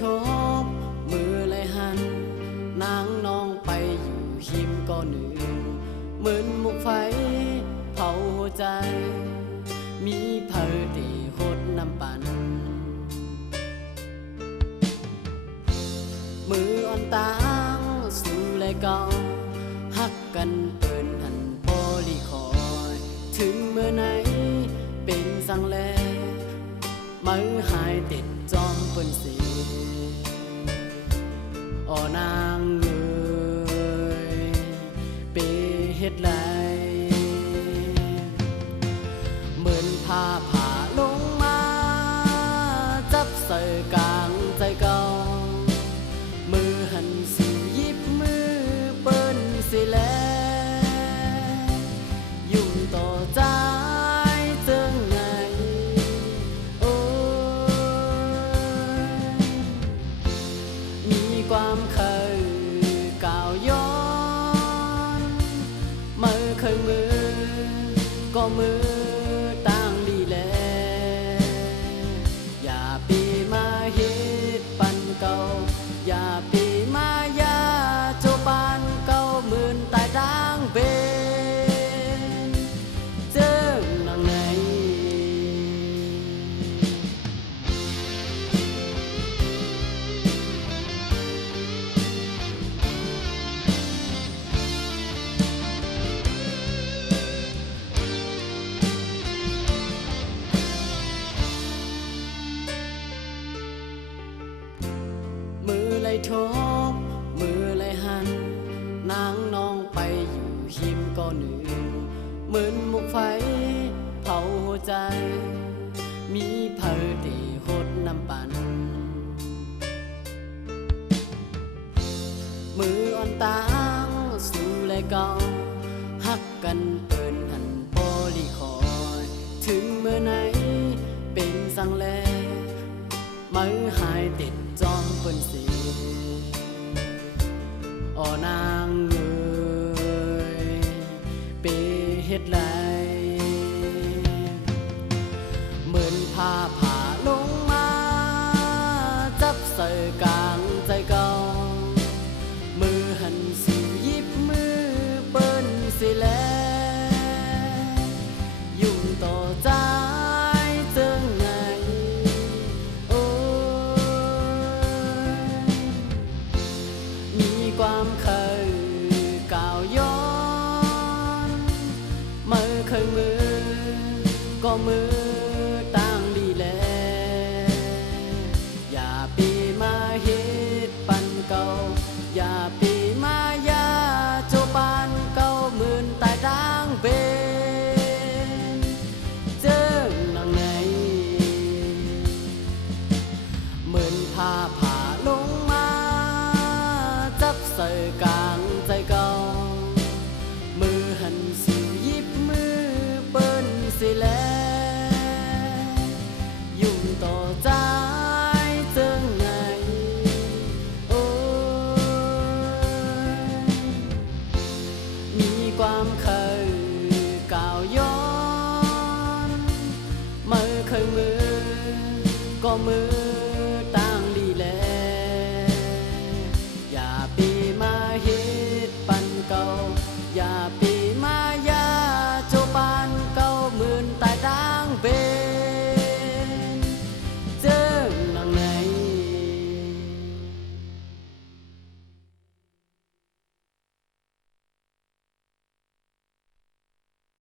ทบมือเลยหันนางน้องไปอยู่หิมก็หนึ่งเหมือนมุกไฟเผาหัวใจมีเผอตีหดน้ำปั่นมืออ่อนตางสู่เลยเก่าฮักกันเปิ้นหันโพลีคอยถึงเมื่อไหนเป็นสังแลมือหายติดจอมเปิ้นสีอ่อนางเงยเปเฮ็ดไรเหมือนผ้าผ่าลงมาจับใส่กลางใจเก่ามือหันสู่ยิบมือเปิ้นสิแลยุ่งต่อใจเจิงไงโอ้มีความเคยก่าวย้อนมือเคยมือก็มือต่างดีแลอย่าปีมาเฮ็ดปันเก่าอย่าปีมายาโจปานเก่าหมื่นตายด่างเบนเจิงนางไหนมือเลยทบมือเลยหันนางน้องไปอยู่หิมก็หนึ่งเหมือนมุกไฟเผาหัวใจมีเผอตีหดน้ำปั่นมืออ่อนตางสู่เลยเก่าฮักกันเปิ้นหันโพลีคอยถึงเมื่อไหนเป็นสังแลมือหายติดจอมเปิ้นสีอ่อนางเงยเปเฮ็ดไรเหมือนผ้าผ่าลงมาจับใส่กลางใจเก่ามือหันสู่ยิบมือเปิ้นสิแลยุ่งต่อใจเจิงไงโอ้มีความเคยก่าวย้อนมือเคยมือก็มือต่างดีแลอย่าปีมาเฮ็ดปันเก่าอย่าปีมายาโจปานเก่าหมื่นตายด่างเบนเจิงนางไหนเหมือนผ้าผ่าลงมาจับใส่กลางใจเก่ามือหันสู่ยิบมือเปิ้นสิแลยุ่งต่อใจเจิงไงโอ้มีความเคยก่าวย้อนมือเคยมือก็มือต่างดีแลอย่าปีมาเฮ็ดปันเก่าอย่าปี